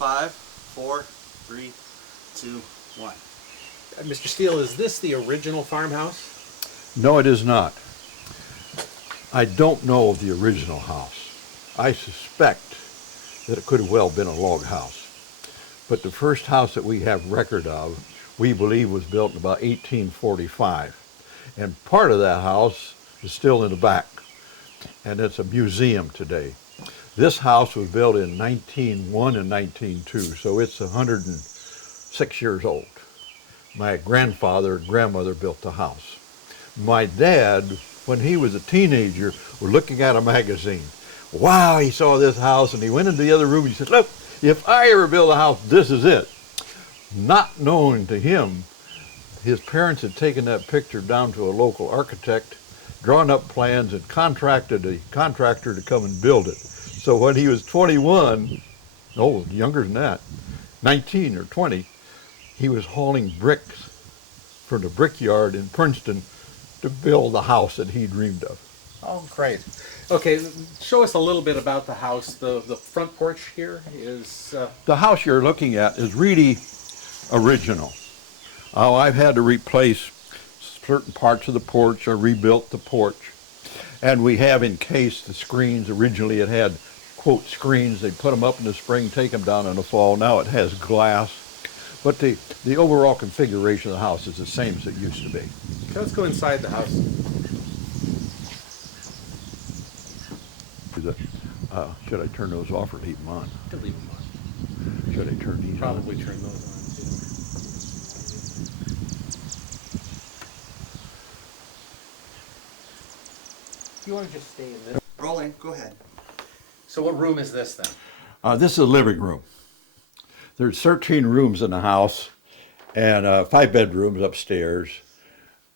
5, 4, 3, 2, 1. Mr. Steele, is this the original farmhouse? No, it is not. I don't know of the original house. I suspect that it could have well been a log house. But the first house that we have record of, we believe was built in about 1845. And part of that house is still in the back, and it's a museum today. This house was built in 1901 and 1902, so it's 106 years old. My grandfather and grandmother built the house. My dad, when he was a teenager, was looking at a magazine. Wow, he saw this house, and he went into the other room and he said, look, if I ever build a house, this is it. Not known to him, his parents had taken that picture down to a local architect, drawn up plans, and contracted a contractor to come and build it. So when he was 21, no, younger than that, 19 or 20, he was hauling bricks from the brickyard in Princeton to build the house that he dreamed of. Oh, great. Okay, show us a little bit about the house. The front porch here is... The house you're looking at is really original. I've had to replace certain parts of the porch. I rebuilt the porch. And we have encased the screens. Originally it had, quote, screens. They'd put them up in the spring, take them down in the fall. Now it has glass. But the overall configuration of the house is the same as it used to be. Okay, let's go inside the house. Should I turn those off or leave them on? To leave them on. Should I turn these Probably on? turn those on too. You want to just stay in this? Rolling, go ahead. So what room is this then? This is a living room. There's 13 rooms in the house and 5 bedrooms upstairs.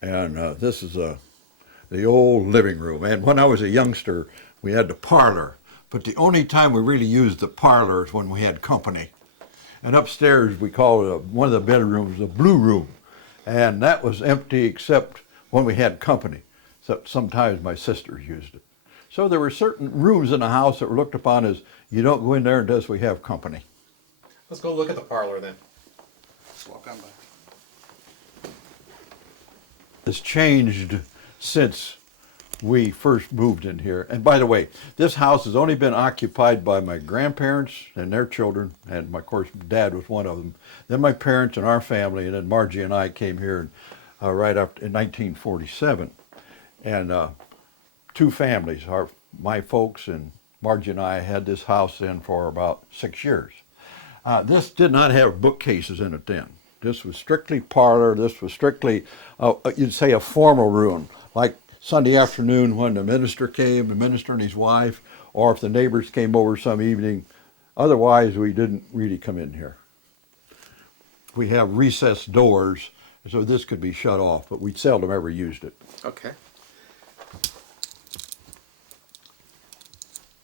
And this is the old living room. And when I was a youngster, we had the parlor. But the only time we really used the parlor is when we had company. And upstairs, we called one of the bedrooms the blue room. And that was empty except when we had company. So sometimes my sisters used it. So there were certain rooms in the house that were looked upon as, you don't go in there unless we have company. Let's go look at the parlor then. Just walk on by. It's changed since we first moved in here. And by the way, this house has only been occupied by my grandparents and their children, and of course Dad was one of them. Then my parents and our family, and then Margie and I came here right up in 1947. And 2 families, my folks and Margie and I, had this house in for about 6 years. This did not have bookcases in it then. This was strictly parlor. This was strictly, you'd say, a formal room, like Sunday afternoon when the minister came, the minister and his wife, or if the neighbors came over some evening. Otherwise, we didn't really come in here. We have recessed doors, so this could be shut off, but we seldom ever used it. Okay.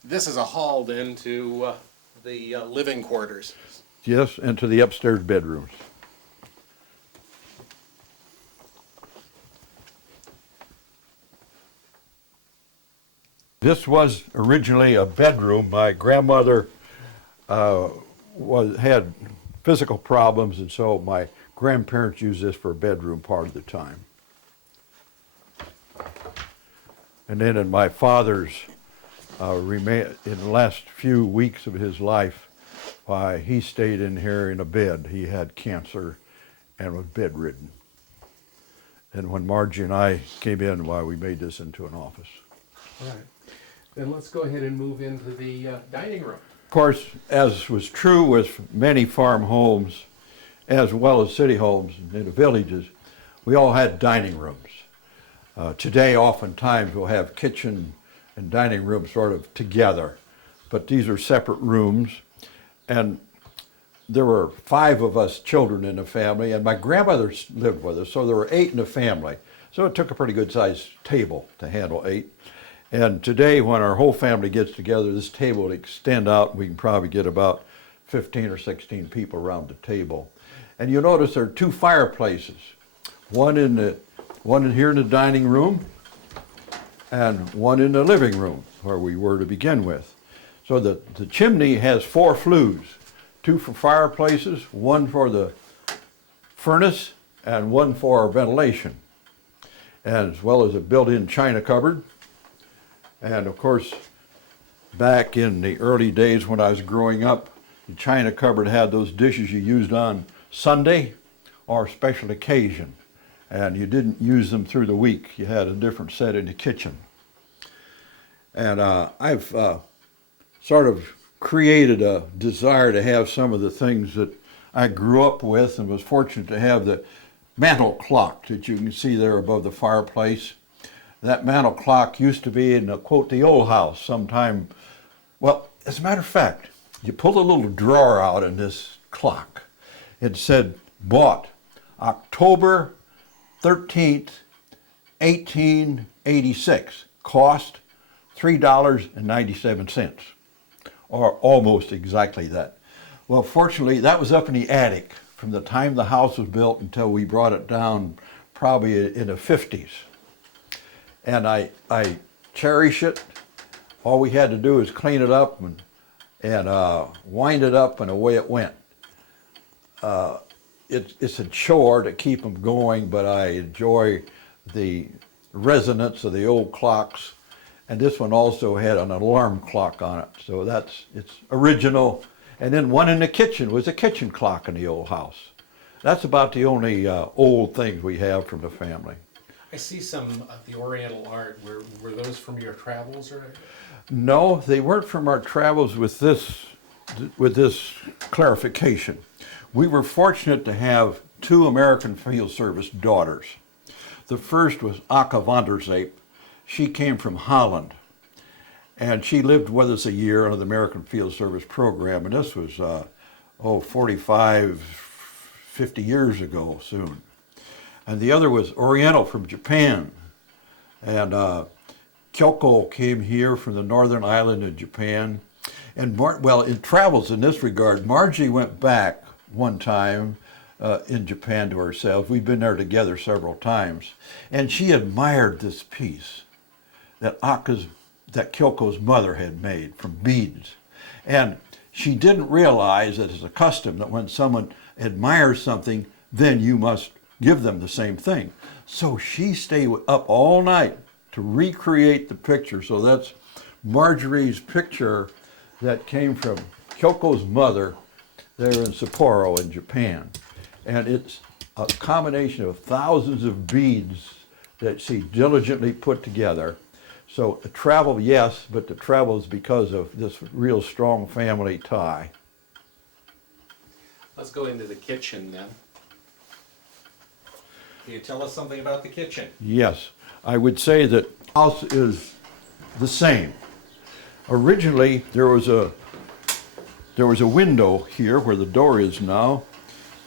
This is a hall then to the living quarters. Yes, and to the upstairs bedrooms. This was originally a bedroom. My grandmother had physical problems, and so my grandparents used this for a bedroom part of the time. And then in my father's in the last few weeks of his life, he stayed in here in a bed. He had cancer and was bedridden. And when Margie and I came in, we made this into an office. All right. Then let's go ahead and move into the dining room. Of course, as was true with many farm homes, as well as city homes in the villages, we all had dining rooms. Today, oftentimes, we'll have kitchen and dining room sort of together, but these are separate rooms. And there were 5 of us children in the family, and my grandmother lived with us, so there were 8 in the family. So it took a pretty good sized table to handle 8. And today, when our whole family gets together, this table will extend out. We can probably get about 15 or 16 people around the table. And you'll notice there are 2 fireplaces, one in here in the dining room, and one in the living room where we were to begin with. So the chimney has 4 flues. two for fireplaces, one for the furnace, and one for ventilation, and as well as a built-in china cupboard. And of course, back in the early days when I was growing up, the china cupboard had those dishes you used on Sunday or special occasion, and you didn't use them through the week. You had a different set in the kitchen. And I've sort of created a desire to have some of the things that I grew up with, and was fortunate to have the mantel clock that you can see there above the fireplace. That mantel clock used to be in, quote, the old house sometime. Well, as a matter of fact, you pull a little drawer out in this clock. It said, bought October 13th, 1886. Cost $3.97, or almost exactly that. Well, fortunately, that was up in the attic from the time the house was built until we brought it down probably in the 50s. And I cherish it. All we had to do is clean it up and wind it up, and away it went. It's a chore to keep them going, but I enjoy the resonance of the old clocks. And this one also had an alarm clock on it, so it's original. And then one in the kitchen was a kitchen clock in the old house. That's about the only old things we have from the family. I see some of the Oriental art. Were those from your travels, or? No, they weren't from our travels with this clarification. We were fortunate to have two American Field Service daughters. The first was Akka van der Zeep. She came from Holland, and she lived with us a year under the American Field Service program, and this was 45, 50 years ago soon. And the other was Oriental from Japan, and Kyoko came here from the northern island of Japan. And in travels in this regard, Margie went back one time in Japan to ourselves. We've been there together several times, and she admired this piece that Kyoko's mother had made from beads. And she didn't realize that it's a custom that when someone admires something, then you must give them the same thing. So she stayed up all night to recreate the picture. So that's Marjorie's picture that came from Kyoko's mother there in Sapporo in Japan. And it's a combination of thousands of beads that she diligently put together. So the travel, yes, but the travel is because of this real strong family tie. Let's go into the kitchen then. Can you tell us something about the kitchen? Yes, I would say that the house is the same. Originally, there was a window here where the door is now,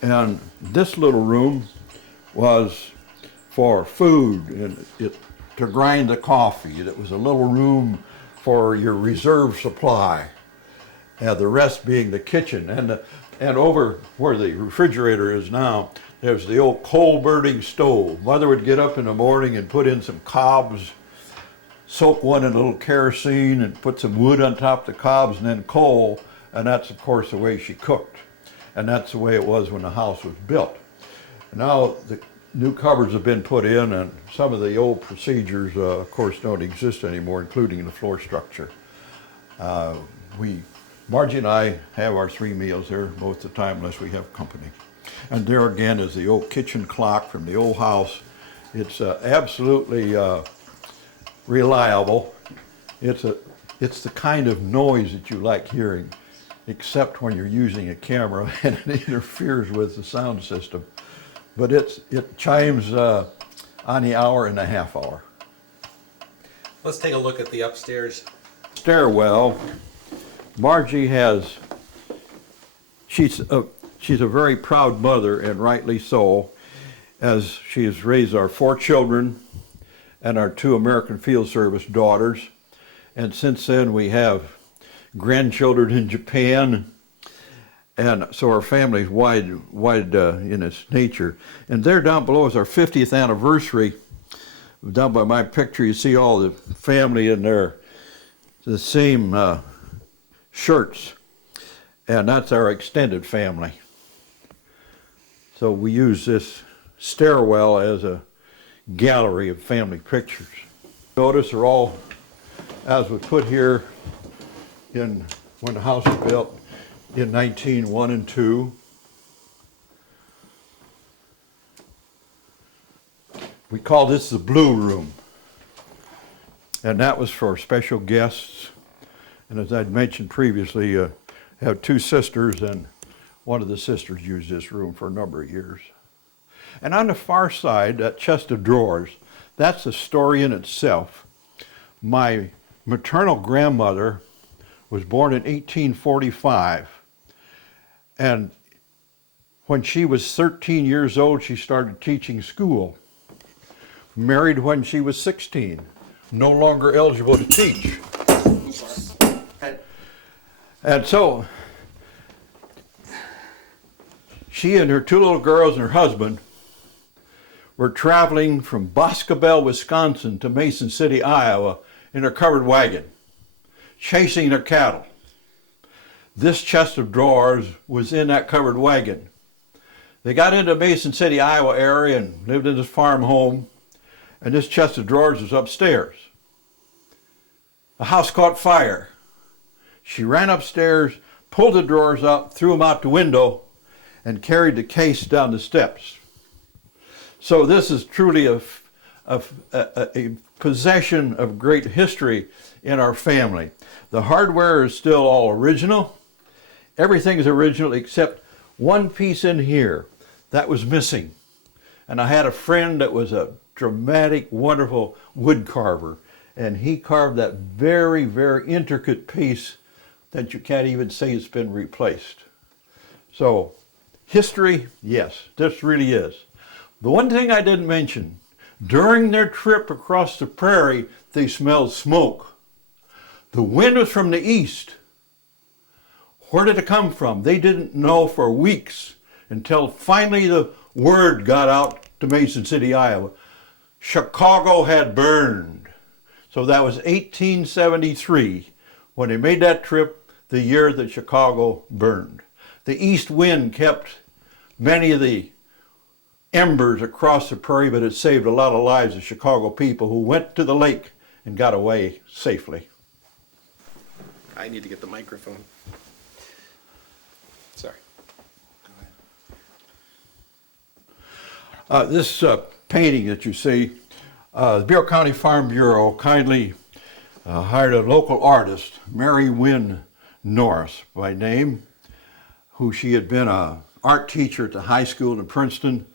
and this little room was for food and to grind the coffee. It was a little room for your reserve supply, and the rest being the kitchen. And over where the refrigerator is now, there's the old coal-burning stove. Mother would get up in the morning and put in some cobs, soak one in a little kerosene, and put some wood on top of the cobs and then coal, and that's of course the way she cooked. And that's the way it was when the house was built. Now the new cupboards have been put in, and some of the old procedures of course don't exist anymore, including the floor structure. Margie and I have our 3 meals there most of the time unless we have company. And there again is the old kitchen clock from the old house. It's absolutely reliable. It's the kind of noise that you like hearing, except when you're using a camera and it interferes with the sound system. But it chimes on the hour and a half hour. Let's take a look at the upstairs Stairwell. Margie she's a very proud mother, and rightly so, as she has raised our 4 children and our 2 American Field Service daughters. And since then we have grandchildren in Japan, and so our family is wide in its nature. And there down below is our 50th anniversary. Down by my picture you see all the family in there, the same shirts. and that's our extended family. So we use this stairwell as a gallery of family pictures. Notice are all, as was put here in when the house was built in 1901 and 2. We call this the blue room, and that was for special guests. And as I'd mentioned previously, I have two sisters, and one of the sisters used this room for a number of years. And on the far side, that chest of drawers, that's a story in itself. My maternal grandmother was born in 1845, and when she was 13 years old, she started teaching school. Married when she was 16, no longer eligible to teach. And so, she and her two little girls and her husband were traveling from Boscobel, Wisconsin to Mason City, Iowa in a covered wagon, chasing their cattle. This chest of drawers was in that covered wagon. They got into Mason City, Iowa area and lived in this farm home, and this chest of drawers was upstairs. The house caught fire. She ran upstairs, pulled the drawers up, threw them out the window, and carried the case down the steps. So this is truly a possession of great history in our family. The hardware is still all original. Everything is original except one piece in here that was missing. And I had a friend that was a dramatic, wonderful wood carver, and he carved that very, very intricate piece that you can't even say it's been replaced. So, history, yes, this really is. The one thing I didn't mention, during their trip across the prairie, they smelled smoke. The wind was from the east. Where did it come from? They didn't know for weeks until finally the word got out to Mason City, Iowa. Chicago had burned. So that was 1873 when they made that trip, the year that Chicago burned. The east wind kept many of the embers across the prairie, but it saved a lot of lives of Chicago people who went to the lake and got away safely. I need to get the microphone. Sorry. This painting that you see, the Bureau County Farm Bureau kindly hired a local artist, Mary Wynn Norris by name, who she had been an art teacher at the high school in Princeton,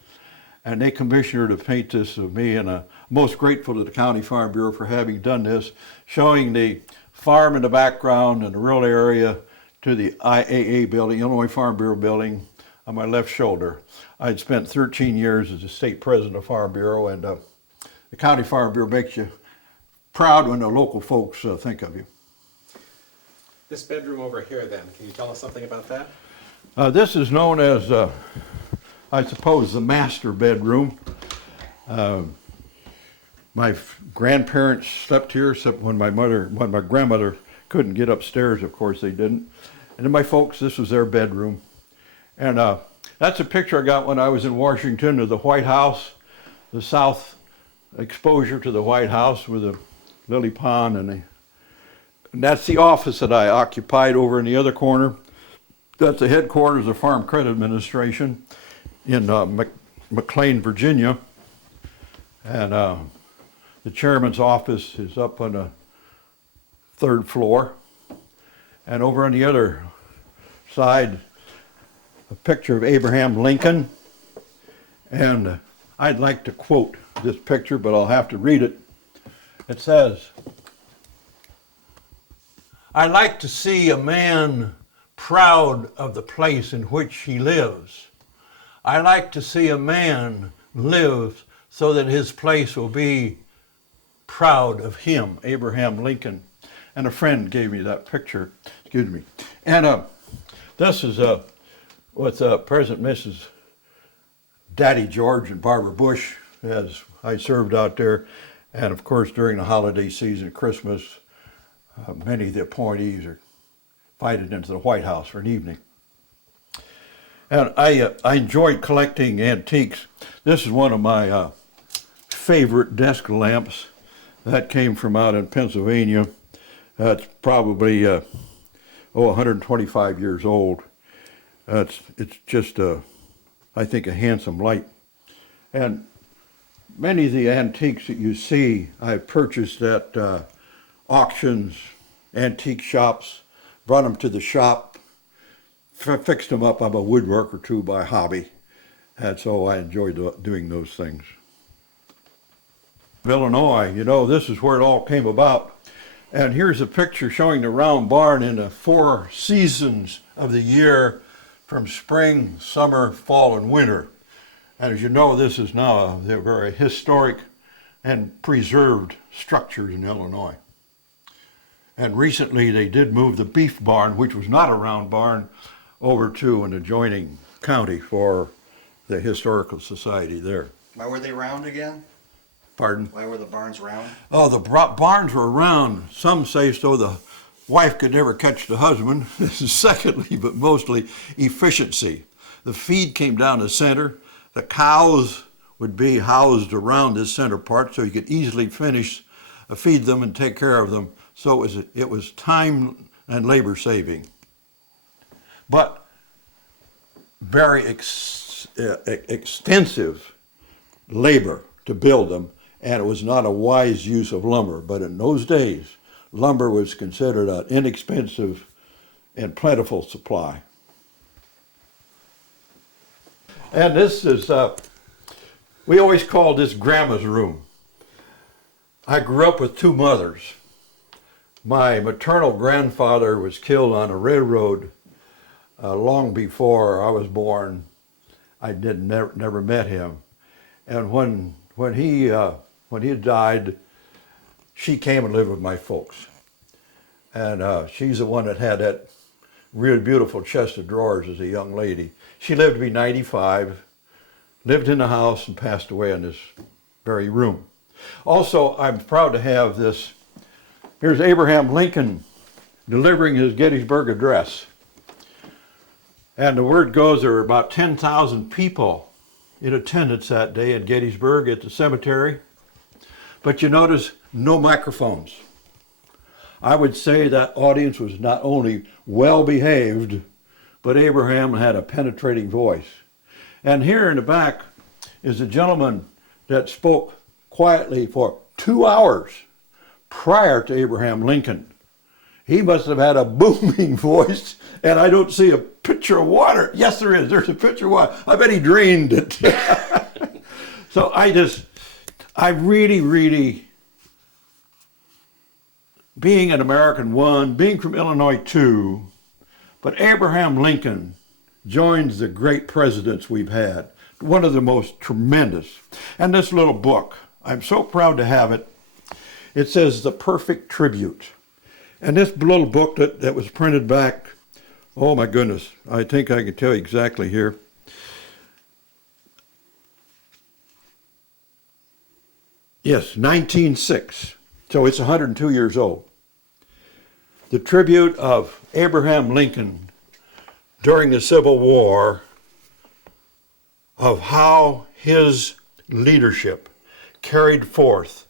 and they commissioned her to paint this of me, and I'm most grateful to the County Farm Bureau for having done this, showing the farm in the background and the rural area to the IAA building, Illinois Farm Bureau building, on my left shoulder. I'd spent 13 years as the state president of Farm Bureau, and the County Farm Bureau makes you proud when the local folks think of you. This bedroom over here then, can you tell us something about that? This is known as, I suppose, the master bedroom. My grandparents slept here, except when my grandmother couldn't get upstairs, of course they didn't. And then my folks, this was their bedroom. And that's a picture I got when I was in Washington of the White House, the south exposure to the White House with the lily pond, and that's the office that I occupied over in the other corner. That's the headquarters of Farm Credit Administration in McLean, Virginia. And the chairman's office is up on the third floor. And over on the other side, a picture of Abraham Lincoln. And I'd like to quote this picture, but I'll have to read it. It says, "I like to see a man proud of the place in which he lives. I like to see a man live so that his place will be proud of him." Abraham Lincoln. And a friend gave me that picture, excuse me. And this is with President Mrs. Daddy George and Barbara Bush, as I served out there. And of course, during the holiday season, Christmas, many of the appointees are invited into the White House for an evening. And I enjoyed collecting antiques. This is one of my favorite desk lamps. That came from out in Pennsylvania. It's probably 125 years old. It's just I think a handsome light. And many of the antiques that you see, I purchased at auctions, antique shops, brought them to the shop, fixed them up. I'm a woodworker too by hobby, and so I enjoyed doing those things. Illinois, you know, this is where it all came about. And here's a picture showing the round barn in the 4 seasons of the year, from spring, summer, fall, and winter. And as you know, this is now a very historic and preserved structure in Illinois. And recently they did move the beef barn, which was not a round barn, over to an adjoining county for the Historical Society there. Why were they round again? Pardon? Why were the barns round? Oh, the barns were round. Some say so the wife could never catch the husband. This is secondly, but mostly efficiency. The feed came down the center. The cows would be housed around this center part so you could easily feed them and take care of them. So it was time and labor saving. But very extensive labor to build them, and it was not a wise use of lumber. But in those days, lumber was considered an inexpensive and plentiful supply. And this is, we always called this Grandma's room. I grew up with 2 mothers. My maternal grandfather was killed on a railroad long before I was born. I never met him. And when he died, she came and lived with my folks. And she's the one that had that really beautiful chest of drawers as a young lady. She lived to be 95, lived in the house, and passed away in this very room. Also, I'm proud to have this. Here's Abraham Lincoln delivering his Gettysburg Address. And the word goes there were about 10,000 people in attendance that day at Gettysburg at the cemetery. But you notice no microphones. I would say that audience was not only well behaved, but Abraham had a penetrating voice. And here in the back is a gentleman that spoke quietly for 2 hours prior to Abraham Lincoln. He must have had a booming voice, and I don't see a pitcher of water. Yes, there is. There's a pitcher of water. I bet he drained it. So I really, being an American, one, being from Illinois, two, but Abraham Lincoln joins the great presidents we've had, one of the most tremendous. And this little book, I'm so proud to have it. It says The Perfect Tribute. And this little book that was printed back, oh my goodness, I think I can tell you exactly here. Yes, 1906. So it's 102 years old. The tribute of Abraham Lincoln during the Civil War, of how his leadership carried forth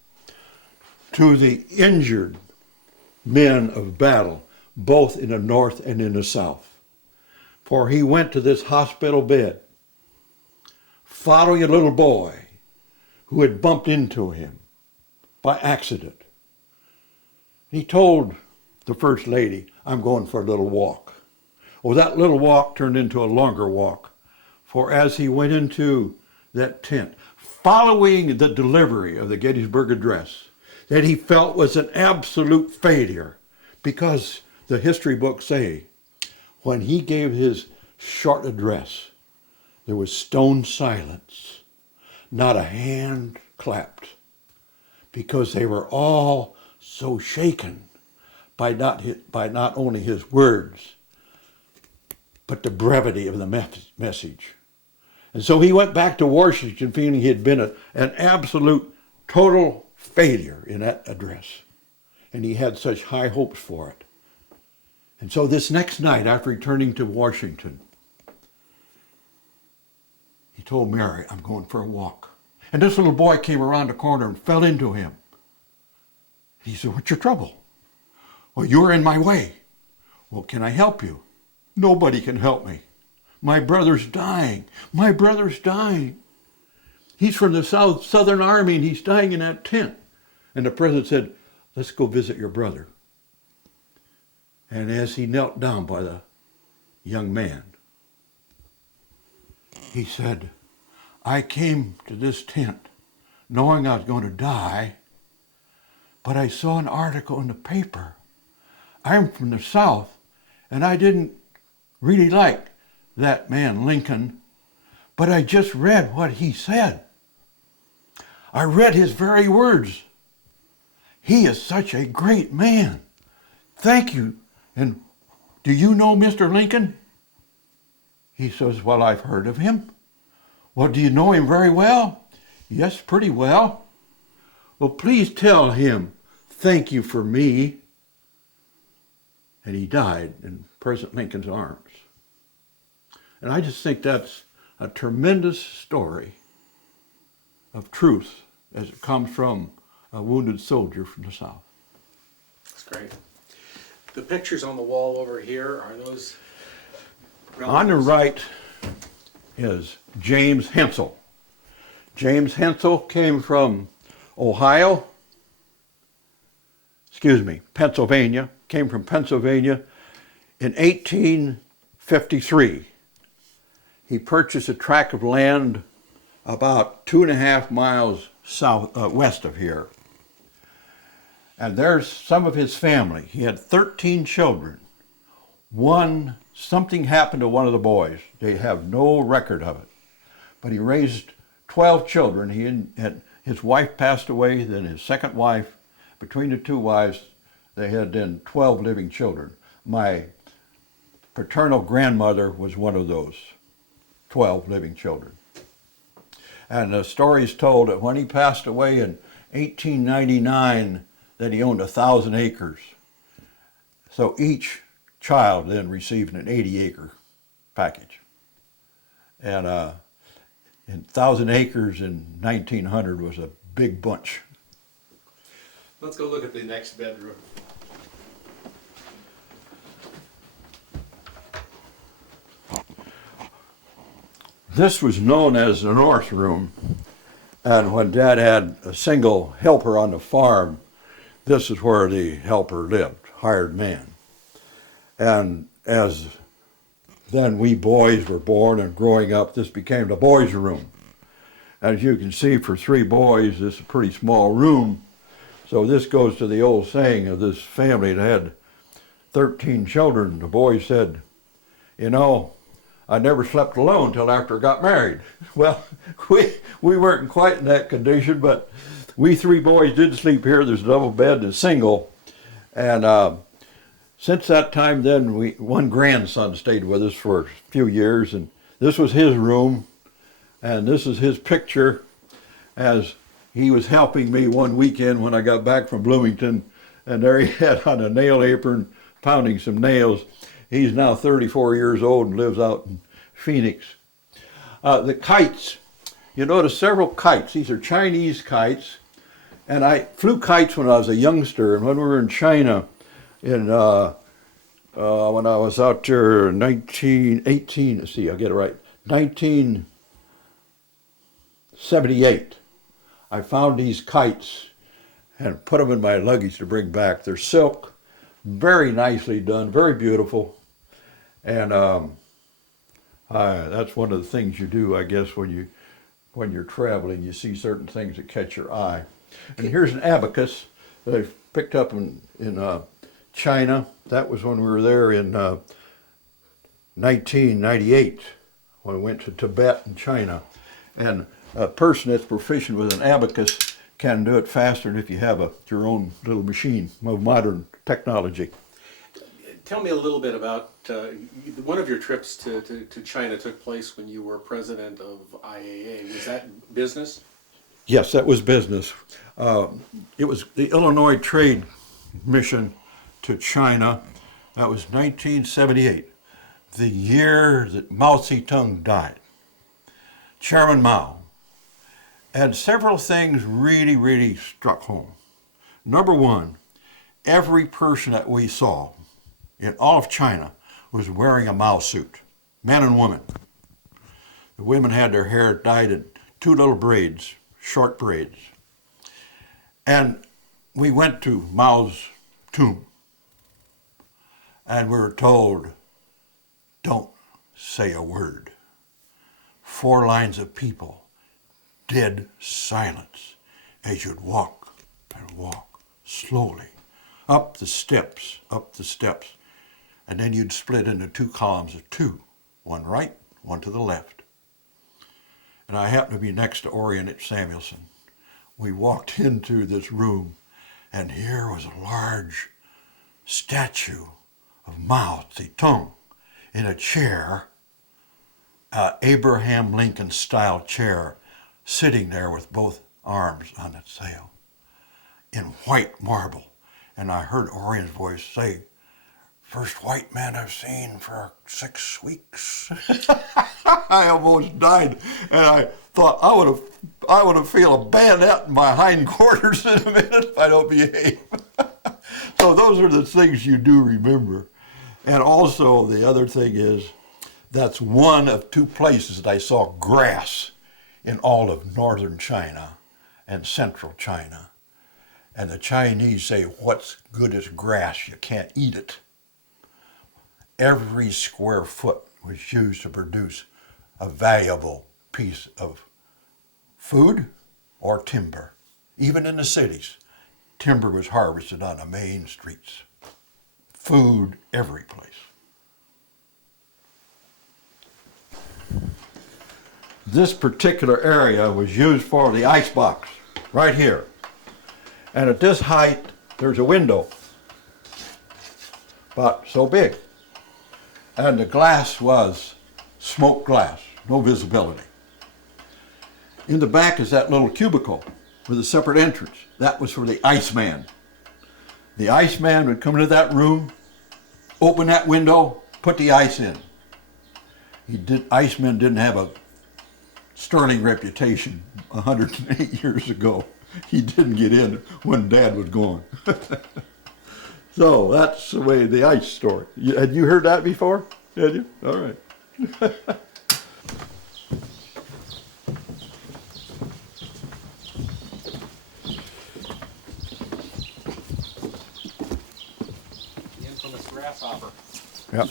to the injured men of battle, both in the North and in the South. For he went to this hospital bed following a little boy who had bumped into him by accident. He told the First Lady, I'm going for a little walk. Well, that little walk turned into a longer walk. For as he went into that tent, following the delivery of the Gettysburg Address, that he felt was an absolute failure, because the history books say, when he gave his short address, there was stone silence. Not a hand clapped, because they were all so shaken by not only his words, but the brevity of the message. And so he went back to Washington feeling he had been an absolute, total failure in that address. And he had such high hopes for it. And so this next night, after returning to Washington, he told Mary, I'm going for a walk. And this little boy came around the corner and fell into him. He said, what's your trouble? Well, you're in my way. Well, can I help you? Nobody can help me. My brother's dying. My brother's dying. He's from the Southern Army and he's dying in that tent. And the president said, let's go visit your brother. And as he knelt down by the young man, he said, I came to this tent knowing I was going to die, but I saw an article in the paper. I'm from the South, and I didn't really like that man Lincoln, but I just read what he said. I read his very words. He is such a great man. Thank you. And do you know Mr. Lincoln? He says, well, I've heard of him. Well, do you know him very well? Yes, pretty well. Well, please tell him, thank you for me. And he died in President Lincoln's arms. And I just think that's a tremendous story of truth as it comes from a wounded soldier from the South. That's great. The pictures on the wall over here, are those relatives? On the right is James Hensel. James Hensel came from Pennsylvania, came from Pennsylvania in 1853. He purchased a tract of land about 2.5 miles west of here. And there's some of his family. He had 13 children. Something happened to one of the boys. They have no record of it. But he raised 12 children. His wife passed away, then his second wife. Between the two wives, they had then 12 living children. My paternal grandmother was one of those 12 living children. And the story is told that when he passed away in 1899, that he owned 1,000 acres. So each child then received an 80-acre package. And 1,000 acres in 1900 was a big bunch. Let's go look at the next bedroom. This was known as the North Room. And when Dad had a single helper on the farm, this is where the helper lived, hired man. And as then we boys were born and growing up, this became the boys' room. As you can see, for 3 boys, this is a pretty small room. So this goes to the old saying of this family that had 13 children. The boy said, you know, I never slept alone till after I got married. Well, we weren't quite in that condition, but we 3 boys did sleep here. There's a double bed and a single. And since that time then, one grandson stayed with us for a few years, and this was his room, and this is his picture as he was helping me one weekend when I got back from Bloomington, and there he had on a nail apron pounding some nails. He's now 34 years old and lives out in Phoenix. The kites, you notice several kites. These are Chinese kites. And I flew kites when I was a youngster, and when we were in China, when I was out there in 1978, I found these kites and put them in my luggage to bring back. They're silk, very nicely done, very beautiful. And that's one of the things you do, I guess, when you're traveling. You see certain things that catch your eye. And here's an abacus that I picked up in China. That was when we were there in 1998, when we went to Tibet and China. And a person that's proficient with an abacus can do it faster than if you have your own little machine of modern technology. Tell me a little bit about one of your trips to China took place when you were president of IAA. Was that business? Yes, that was business. It was the Illinois Trade Mission to China. That was 1978, the year that Mao Zedong died. Chairman Mao. And several things really struck home. Number one, every person that we saw in all of China was wearing a Mao suit, men and women. The women had their hair dyed in two little braids, short braids. And we went to Mao's tomb. And we were told, don't say a word. 4 lines of people, dead silence, as you'd walk and walk slowly up the steps, and then you'd split into 2 columns of 2, one right, one to the left. And I happened to be next to Orion H. Samuelson. We walked into this room, and here was a large statue of Mao Zedong in a chair, Abraham Lincoln style chair, sitting there with both arms on its sail in white marble. And I heard Orion's voice say, "First white man I've seen for 6 weeks." I almost died, and I thought I would have feel a bayonet in my hindquarters in a minute if I don't behave. So those are the things you do remember. And also the other thing is, that's one of 2 places that I saw grass in all of northern China and central China. And the Chinese say, what's good as grass? You can't eat it. Every square foot was used to produce a valuable piece of food or timber. Even in the cities, timber was harvested on the main streets. Food every place. This particular area was used for the ice box, right here. And at this height, there's a window, about so big. And the glass was smoked glass, no visibility. In the back is that little cubicle with a separate entrance. That was for the iceman. The iceman would come into that room, open that window, put the ice in. Icemen didn't have a sterling reputation 108 years ago. He didn't get in when Dad was gone. So that's the way the ice story. Had you heard that before? Had you? All right. The infamous grasshopper. Yep.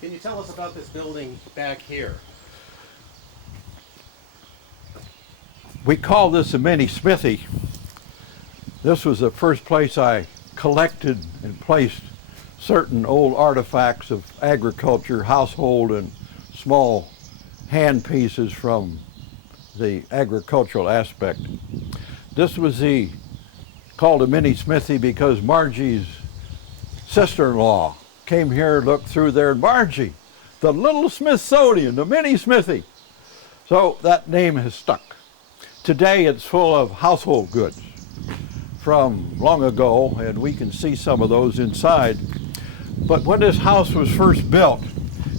Can you tell us about this building back here? We call this a mini smithy. This was the first place I collected and placed certain old artifacts of agriculture, household, and small hand pieces from the agricultural aspect. This was called a mini smithy because Margie's sister-in-law came here, looked through there, and Margie, the little Smithsonian, the mini smithy. So that name has stuck. Today it's full of household goods from long ago, and we can see some of those inside. But when this house was first built,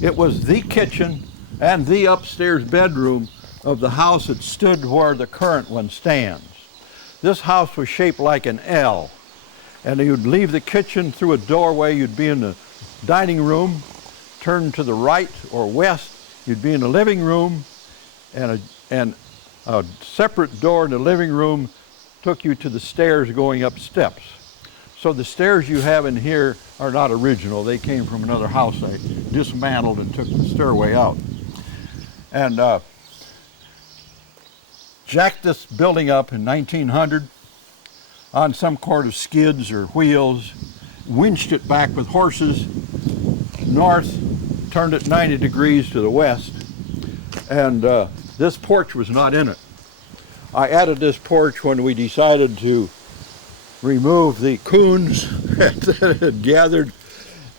it was the kitchen and the upstairs bedroom of the house that stood where the current one stands. This house was shaped like an L, and you'd leave the kitchen through a doorway, you'd be in the dining room, turn to the right or west, you'd be in the living room, and a separate door in the living room took you to the stairs going up steps. So the stairs you have in here are not original. They came from another house I dismantled and took the stairway out. And jacked this building up in 1900 on some sort of skids or wheels, winched it back with horses north, turned it 90 degrees to the west, and this porch was not in it. I added this porch when we decided to remove the coons that had gathered,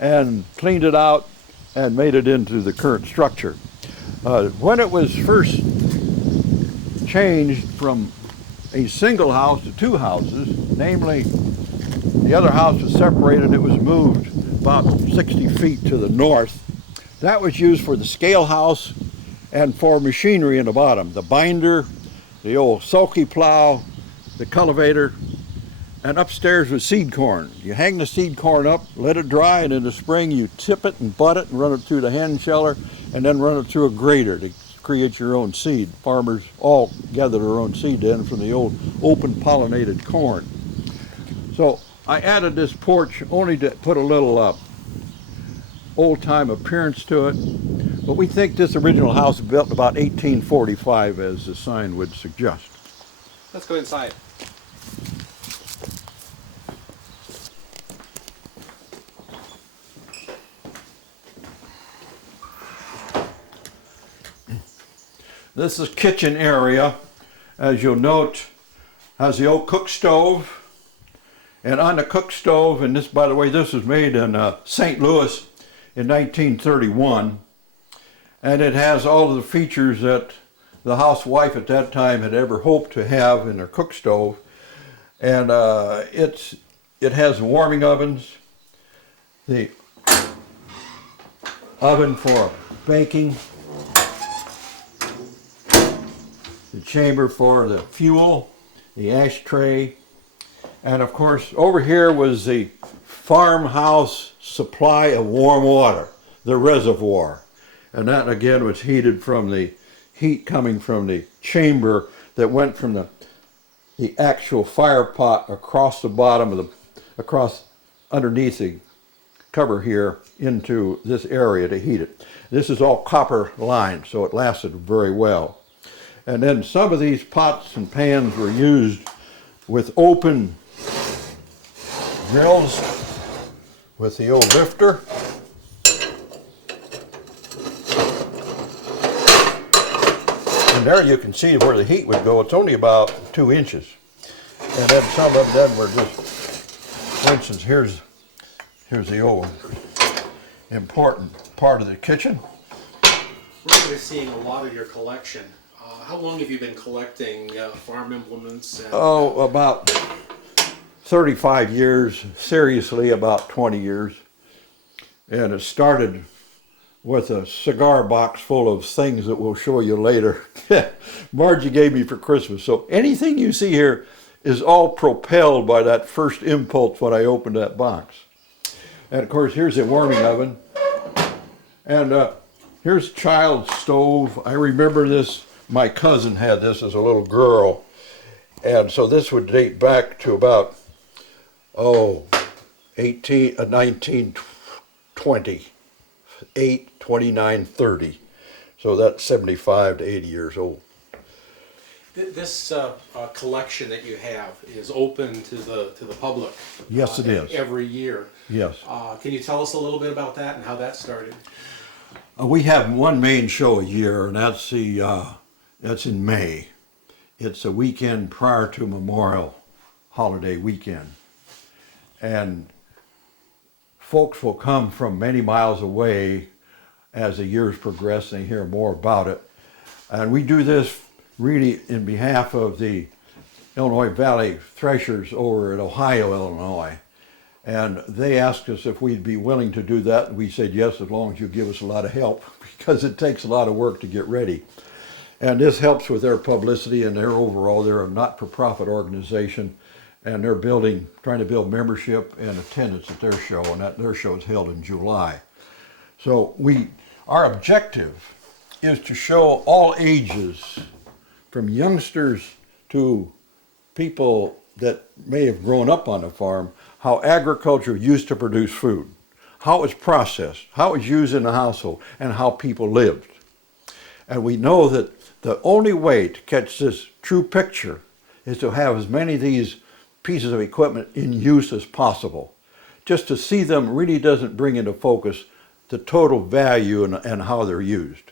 and cleaned it out and made it into the current structure. When it was first changed from a single house to two houses, namely the other house was separated, it was moved about 60 feet to the north. That was used for the scale house and for machinery in the bottom, the binder, the old sulky plow, the cultivator, and upstairs was seed corn. You hang the seed corn up, let it dry, and in the spring you tip it and butt it and run it through the hand sheller and then run it through a grater to create your own seed. Farmers all gather their own seed then from the old open pollinated corn. So I added this porch only to put a little old-time appearance to it, but we think this original house was built in about 1845, as the sign would suggest. Let's go inside. This is kitchen area. As you'll note, has the old cook stove. And on the cook stove, and this, by the way, this was made in St. Louis in 1931. And it has all of the features that the housewife at that time had ever hoped to have in their cook stove. And it has warming ovens, the oven for baking, the chamber for the fuel, the ashtray, and of course over here was the farmhouse supply of warm water, the reservoir. And that again was heated from the heat coming from the chamber that went from the actual fire pot across the bottom of across underneath the cover here into this area to heat it. This is all copper lined, so it lasted very well. And then some of these pots and pans were used with open grills with the old lifter. And there you can see where the heat would go. It's only about 2 inches. And then some of them were just, for instance, here's the old important part of the kitchen. We're really seeing a lot of your collection. How long have you been collecting farm implements? And, about 35 years, seriously about 20 years. And it started with a cigar box full of things that we'll show you later. Margie gave me for Christmas. So anything you see here is all propelled by that first impulse when I opened that box. And of course, here's the warming oven. And here's child's stove. I remember this. My cousin had this as a little girl, and so this would date back to about 1920, 29, 30. So that's 75 to 80 years old. This collection that you have is open to the public. Yes, it is. Every year. Yes. Can you tell us a little bit about that and how that started? We have one main show a year, and that's in May. It's a weekend prior to Memorial holiday weekend. And folks will come from many miles away as the years progress and they hear more about it. And we do this really in behalf of the Illinois Valley Threshers over at Ohio, Illinois. And they asked us if we'd be willing to do that, and we said yes, as long as you give us a lot of help, because it takes a lot of work to get ready. And this helps with their publicity and their overall. They're a not-for-profit organization, and they're trying to build membership and attendance at their show, and their show is held in July. So our objective is to show all ages, from youngsters to people that may have grown up on a farm, how agriculture used to produce food, how it was processed, how it was used in the household, and how people lived. And we know that the only way to catch this true picture is to have as many of these pieces of equipment in use as possible. Just to see them really doesn't bring into focus the total value and how they're used.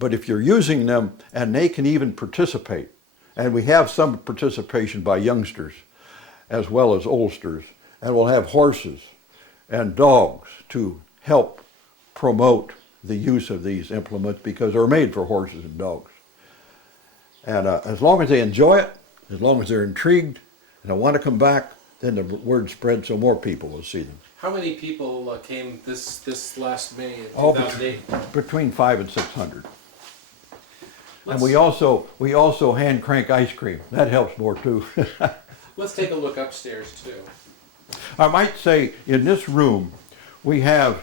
But if you're using them and they can even participate, and we have some participation by youngsters as well as oldsters, and we'll have horses and dogs to help promote the use of these implements because they're made for horses and dogs. And as long as they enjoy it, as long as they're intrigued and they want to come back, then the word spreads so more people will see them. How many people came this last May in All 2008? between 500 and 600. And we also hand crank ice cream. That helps more too. Let's take a look upstairs too. I might say in this room we have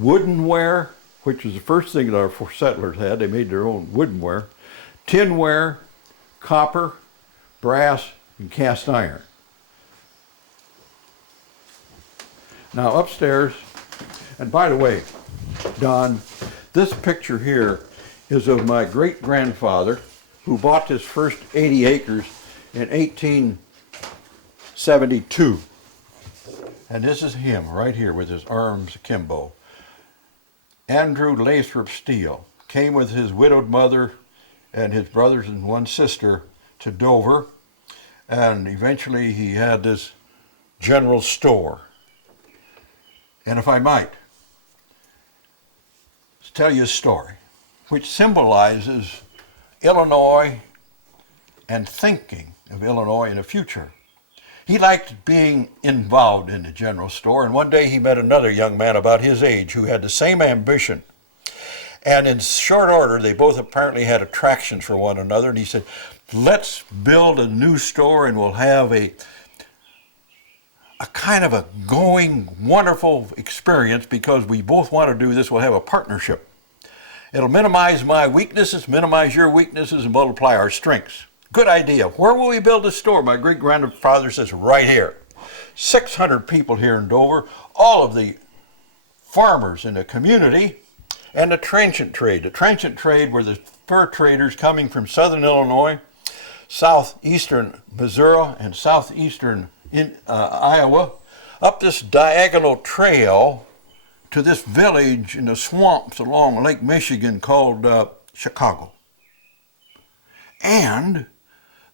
woodenware, which is the first thing that our settlers had. They made their own woodenware, tinware, copper, brass, and cast iron. Now upstairs, and by the way, Don, this picture here is of my great-grandfather who bought his first 80 acres in 1872. And this is him right here with his arms akimbo. Andrew Lathrop Steele came with his widowed mother and his brothers and one sister to Dover, and eventually he had this general store. And if I might, tell you a story which symbolizes Illinois and thinking of Illinois in the future. He liked being involved in the general store, and one day he met another young man about his age who had the same ambition. And in short order, they both apparently had attractions for one another, and he said, let's build a new store and we'll have a kind of a going, wonderful experience because we both want to do this. We'll have a partnership. It'll minimize my weaknesses, minimize your weaknesses, and multiply our strengths. Good idea. Where will we build a store? My great-grandfather says, right here. 600 people here in Dover, all of the farmers in the community, and the transient trade. The transient trade were the fur traders coming from southern Illinois, southeastern Missouri, and southeastern Iowa, up this diagonal trail to this village in the swamps along Lake Michigan called Chicago. And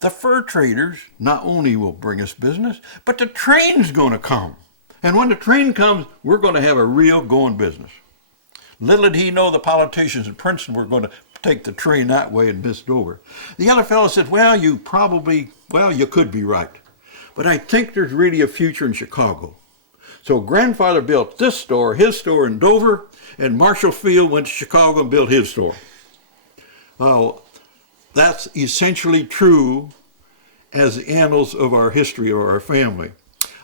the fur traders not only will bring us business, but the train's going to come. And when the train comes, we're going to have a real going business. Little did he know the politicians in Princeton were going to take the train that way and miss Dover. The other fellow said, well, you could be right. But I think there's really a future in Chicago. So grandfather built this store, his store in Dover, and Marshall Field went to Chicago and built his store. Well, that's essentially true as the annals of our history or our family.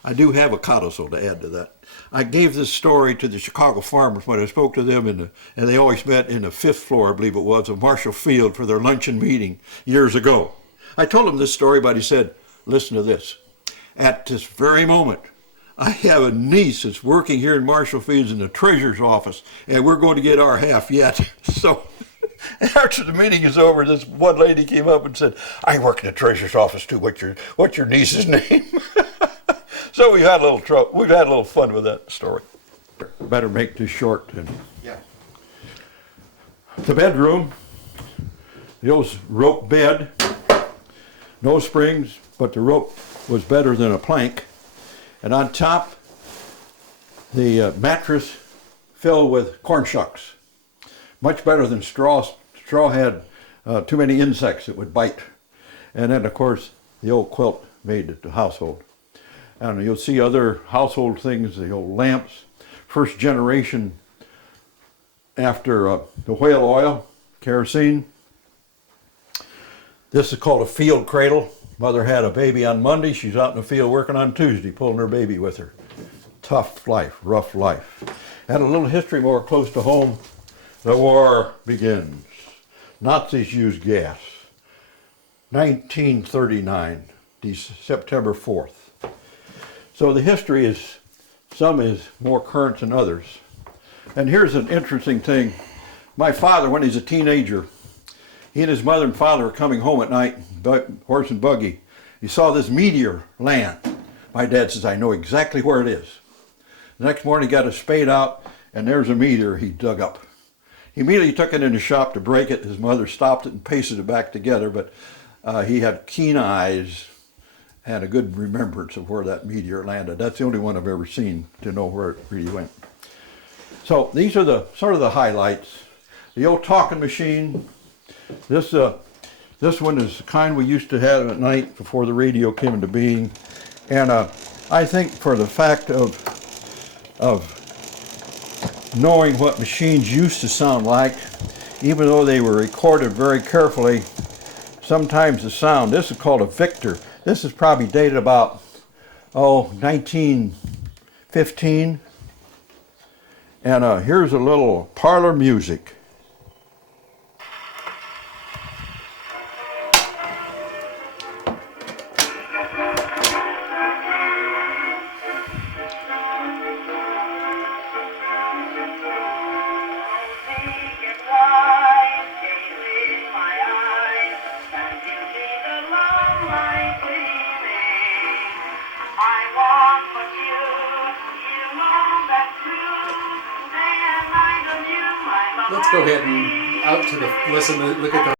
I do have a codicil to add to that. I gave this story to the Chicago farmers when I spoke to them, and they always met in the 5th floor, I believe it was, of Marshall Field for their luncheon meeting years ago. I told them this story, but he said, listen to this. At this very moment, I have a niece that's working here in Marshall Fields in the treasurer's office, and we're going to get our half yet. So after the meeting is over, this one lady came up and said, I work in the treasurer's office too. What's your niece's name? So we've had a little fun with that story. Better make this short. Yeah. The bedroom, the old rope bed, no springs, but the rope was better than a plank. And on top, the mattress filled with corn shucks. Much better than straw. Straw had too many insects that would bite. And then, of course, the old quilt made the household. And you'll see other household things, the old lamps, first generation after the whale oil, kerosene. This is called a field cradle. Mother had a baby on Monday. She's out in the field working on Tuesday, pulling her baby with her. Tough life, rough life. And a little history more close to home. The war begins. Nazis used gas. 1939, September 4th. So the history is, some is more current than others. And here's an interesting thing. My father, when he was a teenager, he and his mother and father were coming home at night, horse and buggy. He saw this meteor land. My dad says, I know exactly where it is. The next morning he got a spade out, and there's a meteor he dug up. He immediately took it in the shop to break it. His mother stopped it and pasted it back together, but he had keen eyes and a good remembrance of where that meteor landed. That's the only one I've ever seen to know where it really went. So these are the sort of the highlights. The old talking machine. This one is the kind we used to have at night before the radio came into being. And I think for the fact of knowing what machines used to sound like, even though they were recorded very carefully, sometimes the sound, this is called a Victor. This is probably dated about, 1915. And here's a little parlor music. Let's go ahead and out to the listen. Look at the